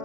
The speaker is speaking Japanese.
うん。